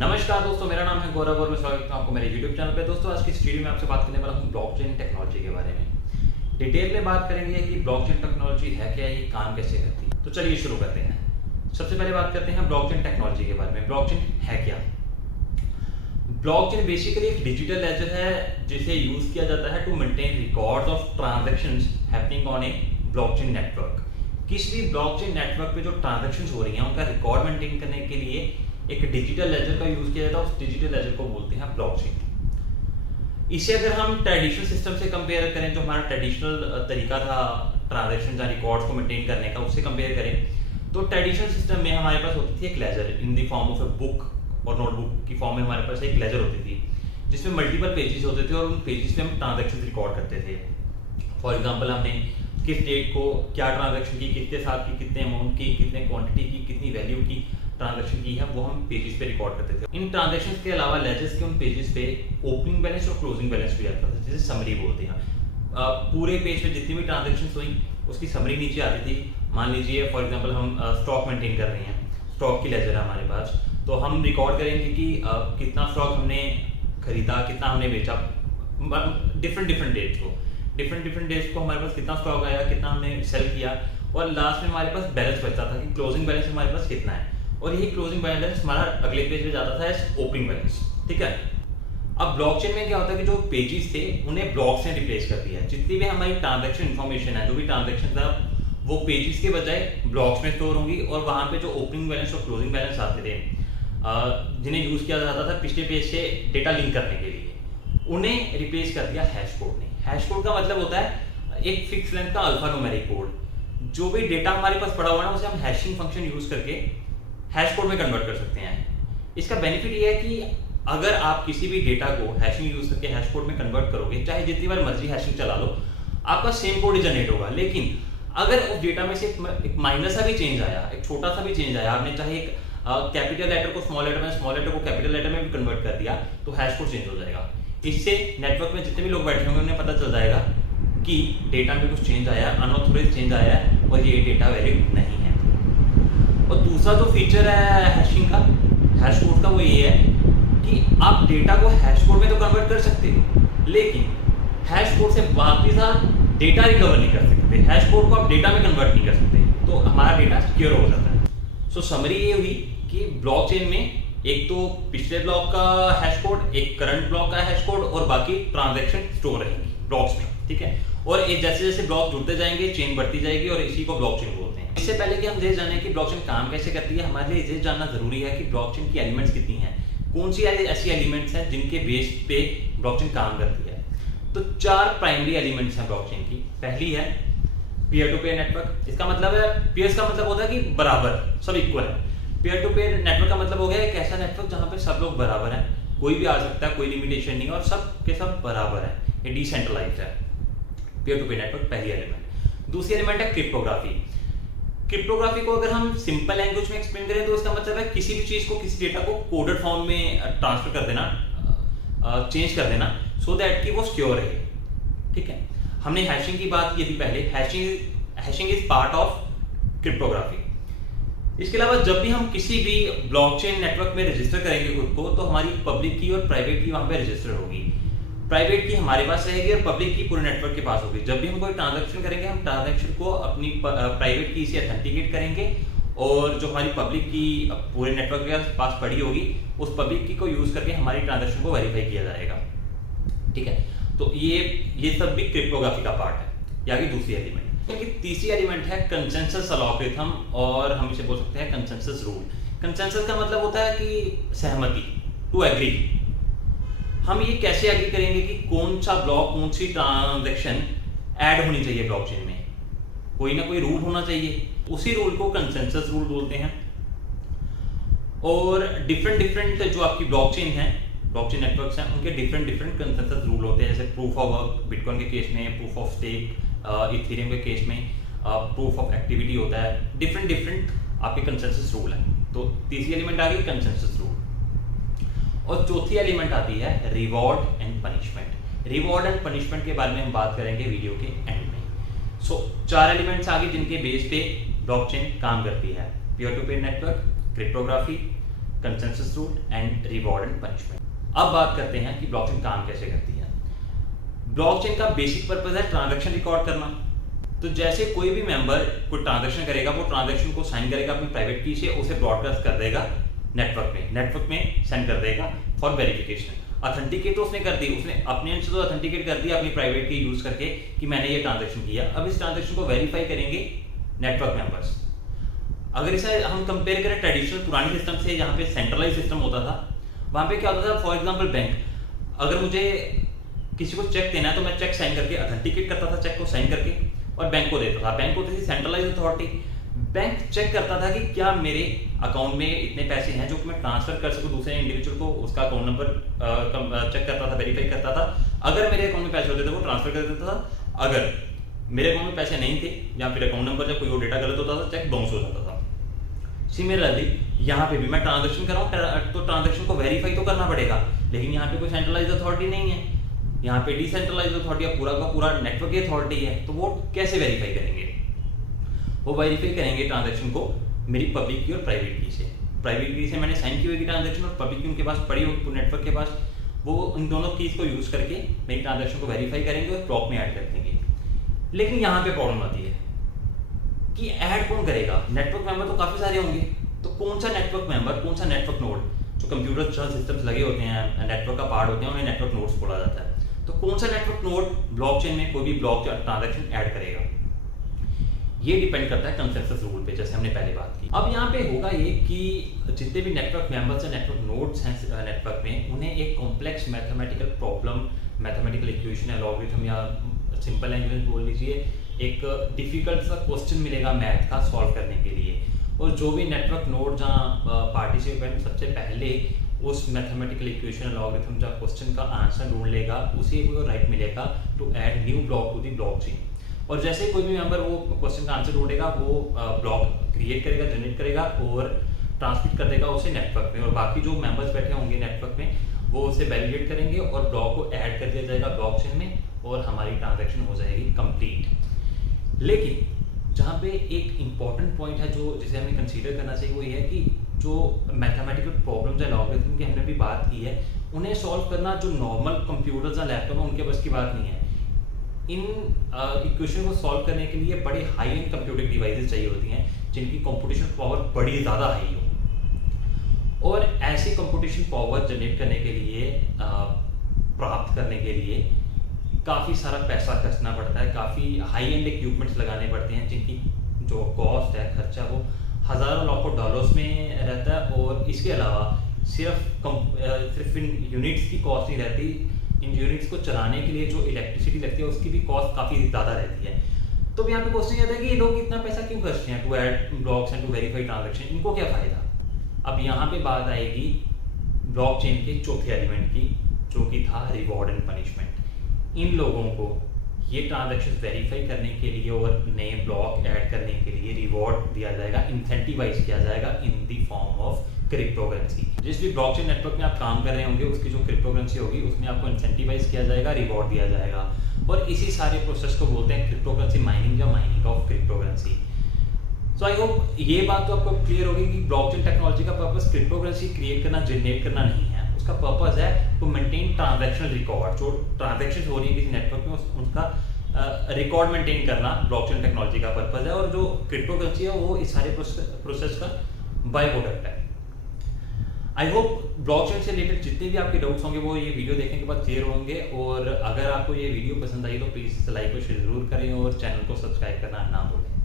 नमस्कार दोस्तों, मेरा नाम है गौरव और मैं स्वागत करता हूं आपको मेरे YouTube चैनल पे। दोस्तों, आज की इस वीडियो में आपसे बात करने वाला हूं ब्लॉकचेन टेक्नोलॉजी के बारे में। डिटेल में बात करेंगे कि ब्लॉकचेन टेक्नोलॉजी है क्या, ये काम कैसे करती है। तो चलिए शुरू करते हैं। सबसे पहले बात करते हैं ब्लॉकचेन टेक्नोलॉजी के बारे में। ब्लॉकचेन है क्या? ब्लॉकचेन बेसिकली एक डिजिटल लेजर है जिसे यूज किया जाता है to maintain records of transactions happening on a blockchain network. किसी भी ब्लॉकचेन नेटवर्क पे जो ट्रांजैक्शंस हो रही हैं उनका रिकॉर्ड मेंटेन करने के लिए एक डिजिटल लेजर का यूज किया जाता है। उस डिजिटल लेजर को बोलते हैं ब्लॉकचेन। इसे अगर हम ट्रेडिशनल सिस्टम से कंपेयर करें, जो हमारा ट्रेडिशनल तरीका था ट्रांजैक्शन या रिकॉर्ड्स को मेंटेन करने का, उससे कंपेयर करें तो ट्रेडिशनल सिस्टम में हमारे पास होती थी एक ledger in the form of a book और नोटबुक की फॉर्म में हमारे पास एक लेजर होती थी जिसमें मल्टीपल पेजेस होते थे और उन पेजेस पे हम ट्रांजैक्शन रिकॉर्ड करते थे। फॉर एग्जांपल, हमने किस डेट को क्या ट्रांजैक्शन की, कितने साल की, कितने अमाउंट की, कितने क्वांटिटी की, कितनी वैल्यू की ट्रांजैक्शन की है, वो हम पेजेस पे रिकॉर्ड करते थे। इन ट्रांजैक्शंस के अलावा लेजर्स के उन पेजेस पे ओपनिंग बैलेंस और क्लोजिंग बैलेंस भी आता था, जिसे समरी बोलते हैं। पूरे पेज पे जितनी भी ट्रांजैक्शंस हुई उसकी समरी नीचे आती थी। मान लीजिए फॉर एग्जांपल हम स्टॉक मेंटेन कर रहे हैं, स्टॉक की लेजर है हमारे पास, तो हम रिकॉर्ड करेंगे कि कितना स्टॉक हमने खरीदा, कितना हमने बेचा, डिफरेंट डेट्स को हमारे पास कितना स्टॉक आया, कितना हमने सेल किया, और लास्ट में हमारे पास बैलेंस बचता था कि क्लोजिंग बैलेंस हमारे पास कितना है, और यही क्लोजिंग बैलेंस हमारा अगले पेज पे जाता था एज ओपनिंग बैलेंस। ठीक है। अब ब्लॉकचेन में क्या होता है कि जो पेजेस थे उन्हें ब्लॉक्स ने रिप्लेस कर दिया है। जितनी भी हमारी ट्रांजैक्शन इन्फॉर्मेशन है, जो भी ट्रांजैक्शन था, वो पेजेस के बजाय ब्लॉक्स में स्टोर होंगी, और वहां पे जो ओपनिंग बैलेंस और क्लोजिंग बैलेंस आते थे जिन्हें यूज किया जाता था पिछले पेज से डेटा लिंक करने के लिए, उन्हें रिप्लेस कर दिया हैश कोड ने। हैश कोड का मतलब होता है एक फिक्स लेंथ का अल्फा न्यूमेरिक कोड। जो भी डेटा हमारे पास पड़ा हुआ है उसे हम हैशिंग फंक्शन यूज करके हैश कोड में कन्वर्ट कर सकते हैं। इसका बेनिफिट ये है कि अगर आप किसी भी डेटा को हैशिंग यूज करके हैश कोड में कन्वर्ट करोगे, चाहे जितनी बार मर्जी हैशिंग चला लो, आपका सेम कोड जनरेट होगा। लेकिन अगर उस डेटा में से एक माइनर सा भी चेंज आया, एक छोटा सा भी चेंज आया, आपने चाहे एक कैपिटल लेटर को स्मॉल लेटर में, स्मॉल लेटर को कैपिटल लेटर में भी कन्वर्ट कर दिया, तो हैश कोड चेंज हो जाएगा। इससे नेटवर्क में जितने भी लोग बैठे होंगे उन्हें पता चल जाएगा कि डेटा में कुछ चेंज आया है, अनऑथोराइज्ड चेंज आया है, और ये डेटा वैलिड नहीं है। और दूसरा जो फीचर है हैशिंग का, हैश कोड का, वो ये है कि आप डेटा को हैश कोड में तो कन्वर्ट कर सकते हो, लेकिन हैश कोड से वापस आप डेटा रिकवर नहीं कर सकते। हैश कोड को आप डेटा में कन्वर्ट नहीं कर सकते, तो हमारा डेटा सिक्योर हो जाता है। सो समरी ये हुई कि ब्लॉकचेन में एक तो पिछले ब्लॉक का हैश कोड, एक करंट ब्लॉक का हैश कोड, और बाकी ट्रांजैक्शन स्टोर रहेंगी ब्लॉक्स में। ठीक है। और ये जैसे जैसे ब्लॉक जुड़ते जाएंगे, चेन बढ़ती जाएगी, और इसी को ब्लॉकचेन बोलते हैं। इससे पहले कि हम ये जाने कि ब्लॉकचेन काम कैसे करती है, हमारे लिए ये जानना जरूरी है कि ब्लॉकचेन की एलिमेंट्स कितनी हैं, कौन सी ऐसी एलिमेंट्स हैं जिनके बेस पे ब्लॉकचेन काम करती है। तो 4 प्राइमरी एलिमेंट्स हैं ब्लॉकचेन की। पहली है पीयर टू पीयर नेटवर्क। इसका मतलब है, पीयर्स का मतलब होता है कि बराबर, सब इक्वल है। पीयर टू पीयर नेटवर्क का मतलब हो गया एक ऐसा नेटवर्क जहां पे सब लोग बराबर हैं, कोई भी आ सकता है, कोई लिमिटेशन नहीं, और सब के सब बराबर है, ये डिसेंट्रलाइज्ड है। पीयर टू पीयर नेटवर्क पहली एलिमेंट। दूसरी एलिमेंट है क्रिप्टोग्राफी। क्रिप्टोग्राफी को अगर हम सिंपल लैंग्वेज में एक्सप्लेन करें तो इसका मतलब है किसी भी चीज को, किसी डेटा को कोडेड फॉर्म में ट्रांसफर कर देना, चेंज कर देना, सो दैट कि वो सिक्योर रहे। ठीक है। हमने हैशिंग की बात की थी पहले। Hashing is part of cryptography. इसके अलावा जब भी हम किसी भी ब्लॉकचेन नेटवर्क में रजिस्टर करेंगे खुद को, तो हमारी पब्लिक की और प्राइवेट की वहां पे रजिस्टर होगी। प्राइवेट की हमारे पास रहेगी और पब्लिक की पूरे नेटवर्क के पास होगी। जब भी हम कोई ट्रांजैक्शन करेंगे, हम ट्रांजैक्शन को अपनी प्राइवेट की से ऑथेंटिकेट करेंगे, और जो हमारी पब्लिक की पूरे नेटवर्क के पास पड़ी होगी, उस पब्लिक की को यूज करके हमारी ट्रांजैक्शन को वेरीफाई किया जाएगा। ठीक है। तो ये सब भी क्रिप्टोग्राफी का पार्ट है। ये आगे दूसरी एलिमेंट। क्योंकि तीसरी एलिमेंट है कंसेंसस एल्गोरिथम, और हम इसे बोल सकते हैं कंसेंसस रूल। कंसेंसस का मतलब होता है कि सहमति, टू एग्री। हम ये कैसे एग्री करेंगे कि कौन सा ब्लॉक, कौन सी ट्रांजैक्शन ऐड होनी चाहिए ब्लॉकचेन में, कोई ना कोई रूल होना चाहिए। उसी रूल को कंसेंसस रूल बोलते हैं। और डिफरेंट जो आपकी ब्लॉकचेन है, ब्लॉकचेन नेटवर्क्स हैं, उनके डिफरेंट कंसेंसस रूल होते हैं। जैसे प्रूफ ऑफ वर्क बिटकॉइन के केस में, प्रूफ ऑफ स्टेक इथेरियम के केस में, प्रूफ ऑफ एक्टिविटी होता है। डिफरेंट आपके कंसेंसस रूल हैं। तो तीसरी एलिमेंट आ गई कंसेंसस रूल। और चौथी एलिमेंट आती है reward and punishment. Reward and punishment के बारे में हम बात करेंगे वीडियो के एंड में। सो 4 एलिमेंट्स आ गए जिनके बेस पे ब्लॉकचेन काम करती है। Peer to peer network, cryptography, consensus rule and reward and punishment. अब बात करते हैं कि ब्लॉकचेन काम कैसे करती है। ब्लॉकचेन का बेसिक पर्पस है ट्रांजैक्शन रिकॉर्ड करना। तो जैसे कोई भी मेंबर कोई ट्रांजैक्शन करेगा, वो ट्रांजैक्शन को साइन करेगा अपनी प्राइवेट की से, उसे ब्रॉडकास्ट कर देगा नेटवर्क में सेंड कर देगा फॉर वेरिफिकेशन। ऑथेंटिकेट तो उसने कर दी, उसने अपने एंड से तो ऑथेंटिकेट कर दिया अपनी प्राइवेट की यूज करके कि मैंने ये ट्रांजैक्शन किया। अब इस ट्रांजैक्शन को वेरीफाई करेंगे नेटवर्क मेंबर्स। अगर इसे हम कंपेयर करें ट्रेडिशनल पुरानी सिस्टम से, जहाँ पे सेंट्रलाइज सिस्टम होता था, वहाँ पे क्या होता था, फॉर एग्जांपल बैंक, अगर मुझे किसी को चेक देना है तो मैं चेक साइन करके ऑथेंटिकेट करता था, चेक को साइन करके, और बैंक को देता था। बैंक होती थी सेंट्रलाइज अथॉरिटी। बैंक चेक करता था कि क्या मेरे अकाउंट में इतने पैसे हैं जो कि मैं ट्रांसफर कर सकूं दूसरे इंडिविजुअल को, उसका अकाउंट नंबर चेक करता था, वेरीफाई करता था। अगर मेरे अकाउंट में पैसे होते थे वो ट्रांसफर कर देता था, अगर मेरे अकाउंट में पैसे नहीं थे या फिर अकाउंट नंबर या कोई और डेटा गलत होता था, चेक बाउंस हो जाता था। सिमिलरली यहाँ पे भी मैं ट्रांजैक्शन कर रहा हूँ तो ट्रांजैक्शन को वेरीफाई तो करना पड़ेगा, लेकिन यहाँ पे कोई सेंट्रलाइज अथॉरिटी नहीं है, यहाँ पे डिसेंट्रलाइज अथॉरिटी पूरा का पूरा नेटवर्क की अथॉरिटी है। तो वो कैसे वेरीफाई करेंगे? वो वेरीफाई करेंगे ट्रांजैक्शन को मेरी पब्लिक की और प्राइवेट की से। प्राइवेट की से मैंने साइन की होगी ट्रांजैक्शन, और पब्लिक की उनके पास पड़ी होगी नेटवर्क के पास। वो इन दोनों कीज को यूज करके मेरी ट्रांजैक्शन को वेरीफाई करेंगे और ब्लॉक में ऐड कर देंगे। लेकिन यहाँ पे प्रॉब्लम आती है कि ऐड कौन करेगा? नेटवर्क मेंबर तो काफी सारे होंगे, तो कौन सा नेटवर्क मेंबर, कौन सा नेटवर्क नोड, जो कंप्यूटर सिस्टम्स लगे होते हैं, नेटवर्क का पार्ट होते हैं, उन्हें नेटवर्क नोड्स बोला जाता है। तो कौन सा नेटवर्क नोड ब्लॉकचेन में कोई भी ब्लॉक ट्रांजैक्शन ऐड करेगा, ये डिपेंड करता है कंसेंसस रूल पे, जैसे हमने पहले बात की। अब यहाँ पे होगा ये कि जितने भी नेटवर्क मेंबर्स हैं, नेटवर्क नोड्स हैं नेटवर्क में, उन्हें एक complex mathematical problem, mathematical equation, logarithm या सिंपल लैंग्वेज बोल लीजिए, एक डिफिकल्ट सा क्वेश्चन मिलेगा मैथ का सॉल्व करने के लिए। और जो भी नेटवर्क नोड जहाँ पार्टिसिपेंट सबसे पहले उस मैथमेटिकल इक्वेशन, लॉगरिथम का क्वेश्चन का आंसर ढूंढ लेगा, उसे वो राइट मिलेगा to add new block to the blockchain. और जैसे कोई भी मेंबर वो क्वेश्चन का आंसर ढूंढेगा, वो ब्लॉक क्रिएट करेगा, जनरेट करेगा और ट्रांसमिट कर देगा उसे नेटवर्क में, और बाकी जो मेंबर्स बैठे होंगे नेटवर्क में वो उसे वैलिडेट करेंगे और ब्लॉक को ऐड कर दिया जाएगा ब्लॉकचेन में, और हमारी ट्रांजैक्शन हो जाएगी कंप्लीट। लेकिन जहाँ पे एक इम्पॉर्टेंट पॉइंट है जो जिसे हमें कंसीडर करना चाहिए, वो ये है कि जो मैथमेटिकल प्रॉब्लम्स है, लॉगरिथम की हमने भी बात की है, उन्हें सॉल्व करना जो नॉर्मल कंप्यूटर्स या लैपटॉप है उनके बस की बात नहीं है। इन इक्वेशन को सॉल्व करने के लिए बड़े हाई एंड कंप्यूटिंग डिवाइसेस चाहिए होती हैं, जिनकी कंप्यूटेशन पावर बड़ी ज़्यादा हाई हो। और ऐसी कंप्यूटेशन पावर जनरेट करने के लिए, प्राप्त करने के लिए काफ़ी सारा पैसा खर्चना पड़ता है, काफ़ी हाई एंड इक्विपमेंट्स लगाने पड़ते हैं, जिनकी जो कॉस्ट है, खर्चा, वो हज़ारों लाखों डॉलर्स में रहता है। और इसके अलावा सिर्फ इन यूनिट्स की कॉस्ट नहीं रहती, इन यूनिट्स को चलाने के लिए जो इलेक्ट्रिसिटी लगती है उसकी भी कॉस्ट काफ़ी ज़्यादा रहती है। तो यहाँ पे क्वेश्चन ये आता है कि ये लोग इतना पैसा क्यों खर्चते हैं to add blocks and to verify transaction, इनको क्या फ़ायदा? अब यहाँ पे बात आएगी ब्लॉकचेन के चौथे एलिमेंट की, जो कि था रिवॉर्ड एंड पनिशमेंट। इन लोगों को ये ट्रांजैक्शन वेरीफाई करने के लिए और नए ब्लॉक ऐड करने के लिए रिवॉर्ड दिया जाएगा, इंसेंटिवाइज किया जाएगा इन द फॉर्म ऑफ क्रिप्टोकरेंसी। जिस भी ब्लॉकचेन नेटवर्क में आप काम कर रहे होंगे, उसकी जो क्रिप्टोकरेंसी होगी उसमें आपको इंसेंटिवाइज किया जाएगा, रिवॉर्ड दिया जाएगा। और इसी सारे प्रोसेस को बोलते हैं क्रिप्टोकरेंसी माइनिंग या mining of cryptocurrency. So I hope ये बात तो आपको क्लियर होगी कि ब्लॉकचेन टेक्नोलॉजी का पर्पस क्रिप्टोकरेंसी क्रिएट करना, जनरेट करना नहीं है। उसका पर्पस है टू मेंटेन ट्रांजैक्शनल रिकॉर्ड, जो ट्रांजैक्शन हो रही है किसी नेटवर्क में उसका रिकॉर्ड मेंटेन करना ब्लॉकचेन टेक्नोलॉजी का पर्पस है। और जो क्रिप्टोकरेंसी है वो इस सारे प्रोसेस का बाय प्रोडक्ट है। आई होप ब्लॉकचेन से रिलेटेड जितने भी आपके डाउट्स होंगे वो ये वीडियो देखने के बाद क्लियर होंगे। और अगर आपको ये वीडियो पसंद आई तो प्लीज़ लाइक और शेयर जरूर करें और चैनल को सब्सक्राइब करना ना भूलें।